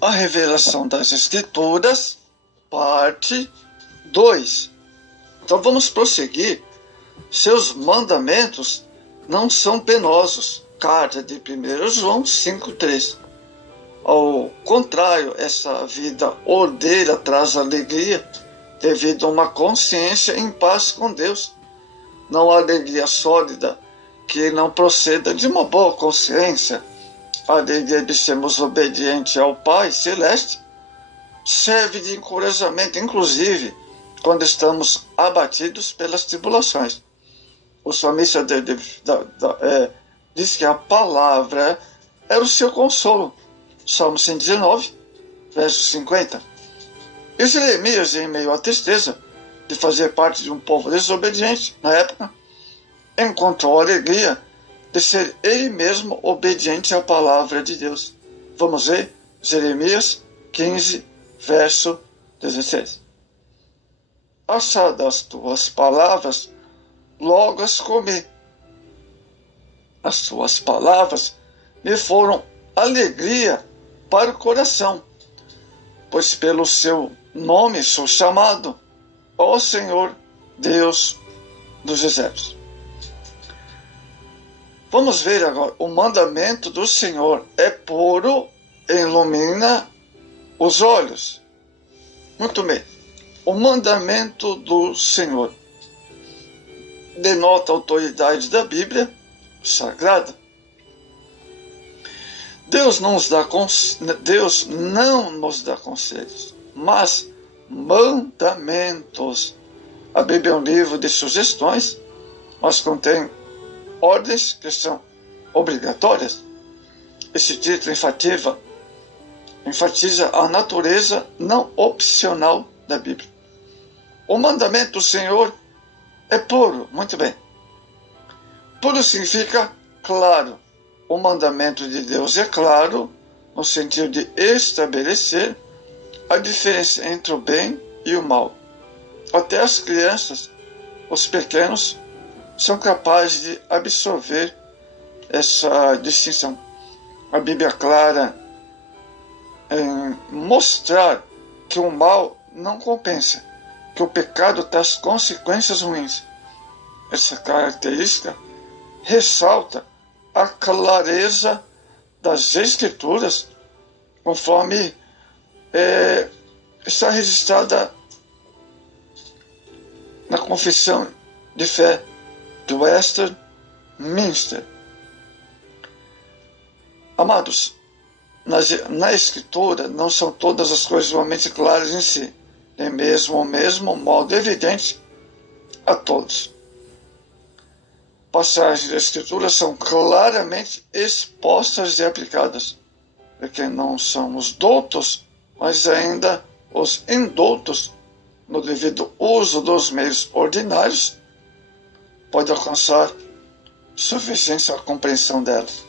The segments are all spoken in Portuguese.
A revelação das Escrituras, parte 2. Então vamos prosseguir. Seus mandamentos não são penosos. Carta de 1 João 5,3. Ao contrário, essa vida ordeira traz alegria devido a uma consciência em paz com Deus. Não há alegria sólida que não proceda de uma boa consciência. A alegria de sermos obedientes ao Pai Celeste serve de encorajamento, inclusive quando estamos abatidos pelas tribulações. O salmista diz que a palavra era o seu consolo. Salmo 119, verso 50. E Jeremias, em meio à tristeza de fazer parte de um povo desobediente na época, encontrou a alegria de ser ele mesmo obediente à palavra de Deus. Vamos ver Jeremias 15, verso 16. Achadas as tuas palavras, logo as comi. As tuas palavras me foram alegria para o coração, pois pelo seu nome sou chamado, ó Senhor, Deus dos exércitos. Vamos ver agora. O mandamento do Senhor é puro e ilumina os olhos. Muito bem. O mandamento do Senhor denota a autoridade da Bíblia Sagrada. Deus não nos dá conselhos, mas mandamentos. A Bíblia é um livro de sugestões, mas contém ordens que são obrigatórias. Esse título enfatiza a natureza não opcional da Bíblia. O mandamento do Senhor é puro. Muito bem. Puro significa claro. O mandamento de Deus é claro no sentido de estabelecer a diferença entre o bem e o mal. Até as crianças, os pequenos, são capazes de absorver essa distinção. A Bíblia é clara em mostrar que o mal não compensa, que o pecado traz consequências ruins. Essa característica ressalta a clareza das Escrituras, conforme está registrada na Confissão de Fé do Westminster. Amados, na Escritura não são todas as coisas igualmente claras em si, nem mesmo o mesmo modo evidente a todos. Passagens da Escritura são claramente expostas e aplicadas, porque não são os doutos, mas ainda os indoutos, no devido uso dos meios ordinários, pode alcançar suficiência à compreensão delas.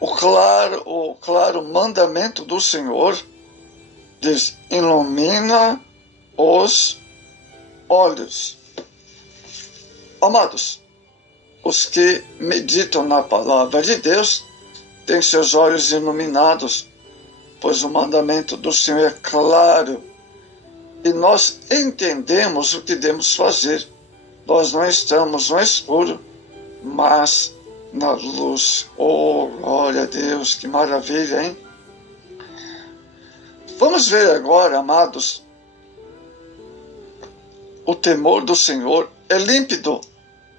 O claro mandamento do Senhor diz: ilumina os olhos. Amados, os que meditam na palavra de Deus têm seus olhos iluminados, pois o mandamento do Senhor é claro e nós entendemos o que devemos fazer. Nós não estamos no escuro, mas na luz. Oh, glória a Deus, que maravilha, hein? Vamos ver agora, amados, o temor do Senhor é límpido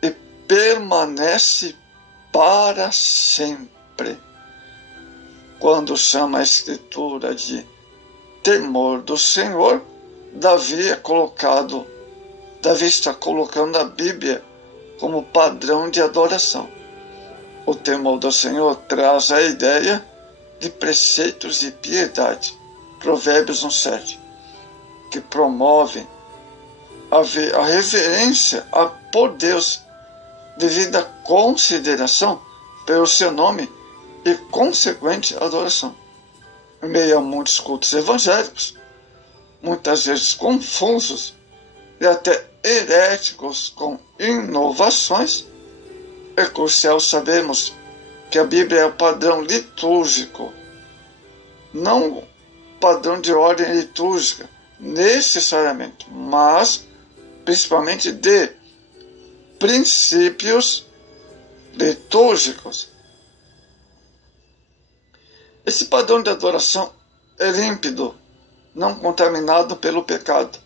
e permanece para sempre. Quando chama a Escritura de temor do Senhor, Davi está colocando a Bíblia como padrão de adoração. O temor do Senhor traz a ideia de preceitos de piedade, Provérbios 1,7, que promovem a reverência por Deus, devido à consideração pelo seu nome e consequente adoração. Em meio a muitos cultos evangélicos, muitas vezes confusos e até heréticos com inovações, é crucial sabermos que a Bíblia é o padrão litúrgico, não padrão de ordem litúrgica, necessariamente, mas principalmente de princípios litúrgicos. Esse padrão de adoração é límpido, não contaminado pelo pecado.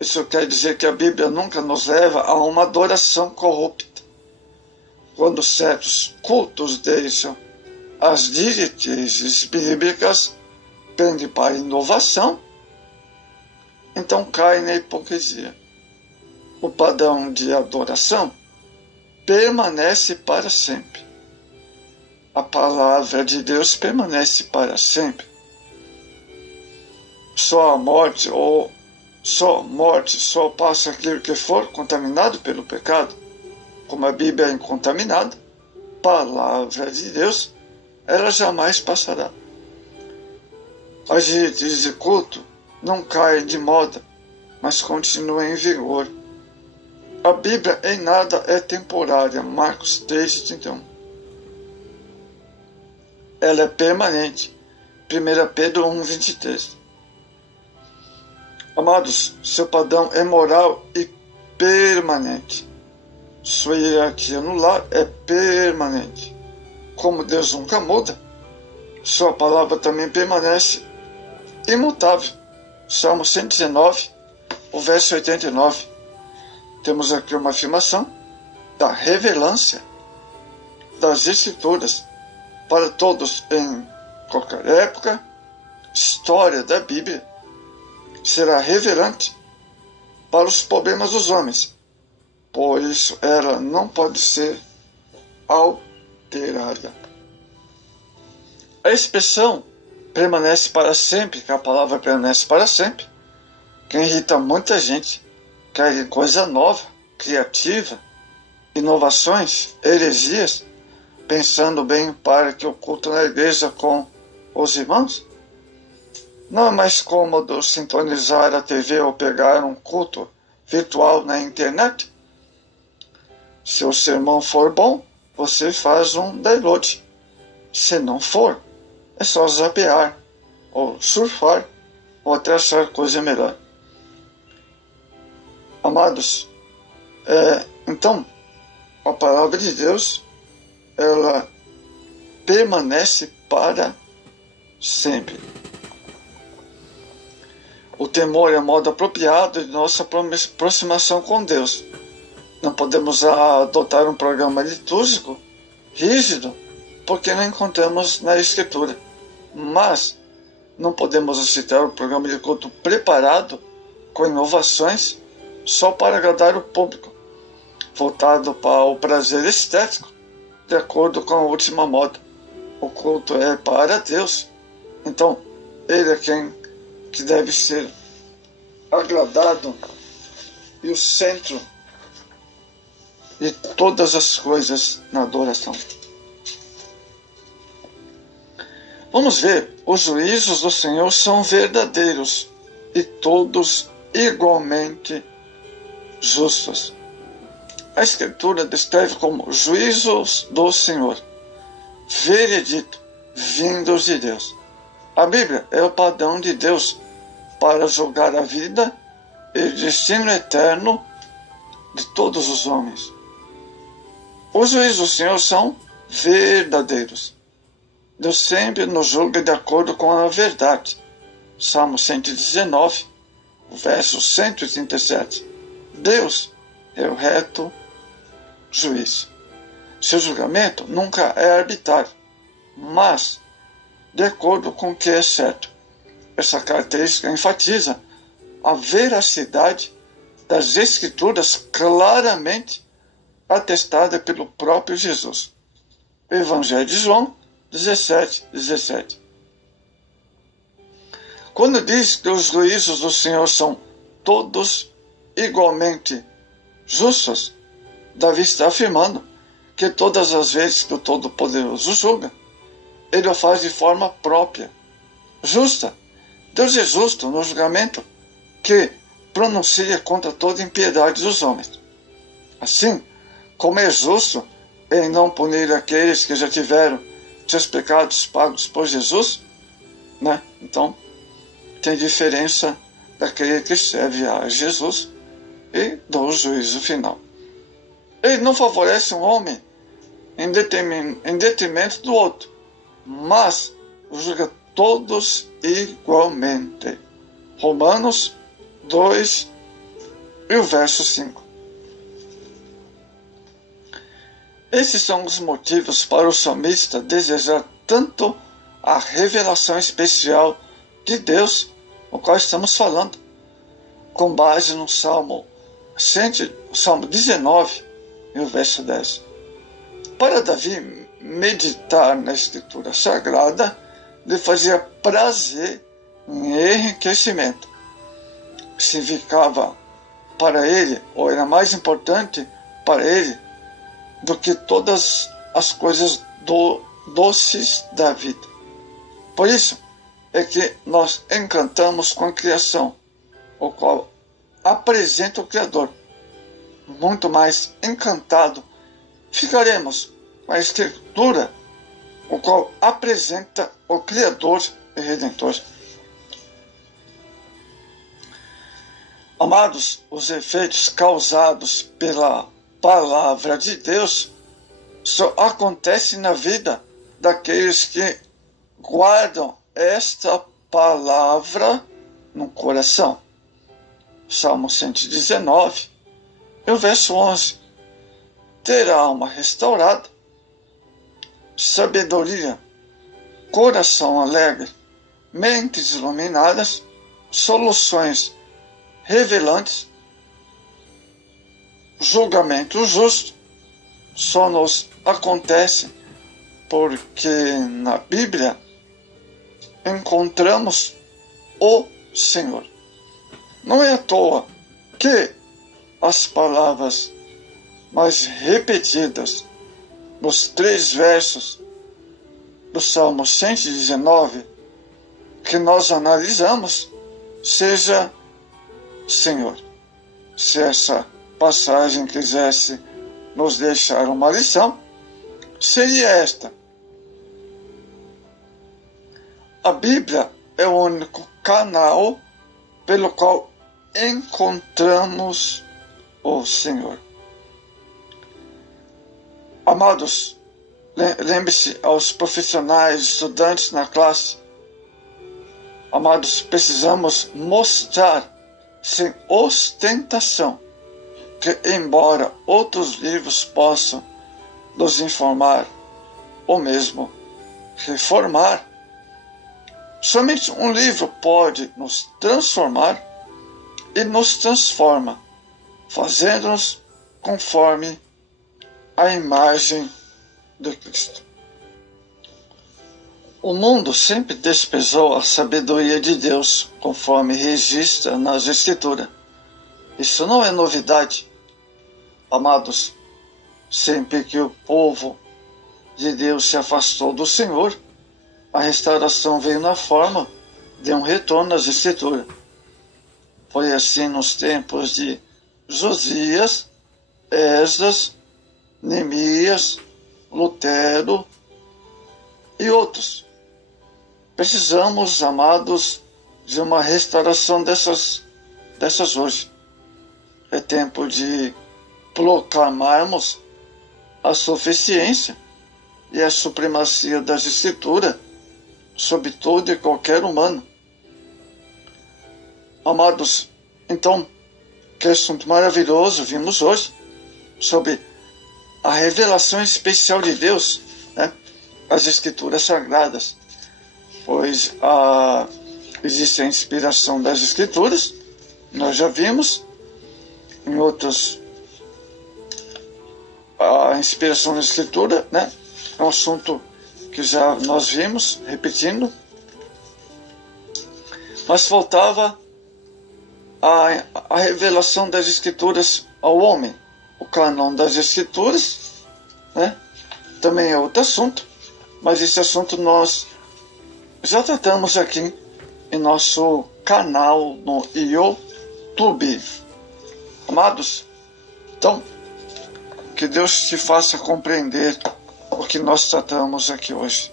Isso quer dizer que a Bíblia nunca nos leva a uma adoração corrupta. Quando certos cultos deixam as diretrizes bíblicas, pendem para a inovação, então cai na hipocrisia. O padrão de adoração permanece para sempre. A palavra de Deus permanece para sempre. Só a morte só passa aquilo que for contaminado pelo pecado. Como a Bíblia é incontaminada, palavra de Deus, ela jamais passará. As diretrizes de culto não caem de moda, mas continuam em vigor. A Bíblia em nada é temporária, Marcos 3:31. Ela é permanente, 1 Pedro 1:23. Amados, seu padrão é moral e permanente. Sua hierarquia no lar é permanente. Como Deus nunca muda, sua palavra também permanece imutável. Salmo 119, o verso 89. Temos aqui uma afirmação da revelância das Escrituras para todos em qualquer época. História da Bíblia será revelante para os problemas dos homens, por isso ela não pode ser alterada. A expressão permanece para sempre, que a palavra permanece para sempre, que irrita muita gente, quer coisa nova, criativa, inovações, heresias, pensando bem para que o culto na igreja com os irmãos. Não é mais cômodo sintonizar a TV ou pegar um culto virtual na internet? Se o sermão for bom, você faz um download. Se não for, é só zapear, ou surfar, ou até achar coisa melhor. Amados, então, a palavra de Deus, ela permanece para sempre. O temor é o modo apropriado de nossa aproximação com Deus. Não podemos adotar um programa litúrgico rígido, porque não encontramos na Escritura. Mas não podemos aceitar o programa de culto preparado com inovações só para agradar o público, voltado para o prazer estético, de acordo com a última moda. O culto é para Deus, então Ele é quem que deve ser agradado e o centro de todas as coisas na adoração. Vamos ver, os juízos do Senhor são verdadeiros e todos igualmente justos. A Escritura descreve como juízos do Senhor, veredito, vindos de Deus. A Bíblia é o padrão de Deus para julgar a vida e o destino eterno de todos os homens. Os juízos do Senhor são verdadeiros. Deus sempre nos julga de acordo com a verdade. Salmo 119, verso 137. Deus é o reto juiz. Seu julgamento nunca é arbitrário, mas de acordo com o que é certo. Essa característica enfatiza a veracidade das Escrituras claramente atestada pelo próprio Jesus. Evangelho de João 17:17. Quando diz que os juízos do Senhor são todos igualmente justos, Davi está afirmando que todas as vezes que o Todo-Poderoso julga, ele o faz de forma própria, justa. Deus é justo no julgamento que pronuncia contra toda impiedade dos homens. Assim como é justo em não punir aqueles que já tiveram seus pecados pagos por Jesus, né? Então, tem diferença daquele que serve a Jesus e do juízo final. Ele não favorece um homem em detrimento do outro, mas julga todos igualmente. Romanos 2 e o verso 5. Esses são os motivos para o salmista desejar tanto a revelação especial de Deus, o qual estamos falando, com base no Salmo 19 e o verso 10. Para Davi, meditar na Escritura Sagrada lhe fazia prazer em enriquecimento. Significava para ele, ou era mais importante para ele, do que todas as coisas doces da vida. Por isso é que nós encantamos com a criação, o qual apresenta o Criador. Muito mais encantado ficaremos com a Escritura, o qual apresenta o Criador e Redentor. Amados, os efeitos causados pela palavra de Deus só acontecem na vida daqueles que guardam esta palavra no coração. Salmo 119, e o verso 11. Ter a alma restaurada, sabedoria, coração alegre, mentes iluminadas, soluções revelantes, julgamento justo, só nos acontece porque na Bíblia encontramos o Senhor. Não é à toa que as palavras mais repetidas nos 3 versos do Salmo 119 que nós analisamos seja Senhor. Se essa passagem quisesse nos deixar uma lição, seria esta: a Bíblia é o único canal pelo qual encontramos o Senhor. Amados, lembre-se aos profissionais, estudantes na classe. Amados, precisamos mostrar sem ostentação que, embora outros livros possam nos informar ou mesmo reformar, somente um livro pode nos transformar e nos transforma, fazendo-nos conforme a imagem de Cristo. O mundo sempre desprezou a sabedoria de Deus, conforme registra nas Escrituras. Isso não é novidade. Amados, sempre que o povo de Deus se afastou do Senhor, a restauração veio na forma de um retorno às Escrituras. Foi assim nos tempos de Josias, Esdras, Neemias, Lutero e outros. Precisamos, amados, de uma restauração dessas hoje. É tempo de proclamarmos a suficiência e a supremacia das Escrituras sobre todo e qualquer humano. Amados, então, que assunto maravilhoso vimos hoje sobre a revelação especial de Deus, né? As Escrituras Sagradas. Pois existe a inspiração das Escrituras, nós já vimos, em outros, a inspiração da Escritura, né? É um assunto que já nós vimos, repetindo, mas faltava a revelação das Escrituras ao homem, o cânon das Escrituras, né? Também é outro assunto, mas esse assunto nós já tratamos aqui em nosso canal no YouTube. Amados, então, Que Deus te faça compreender o que nós tratamos aqui hoje.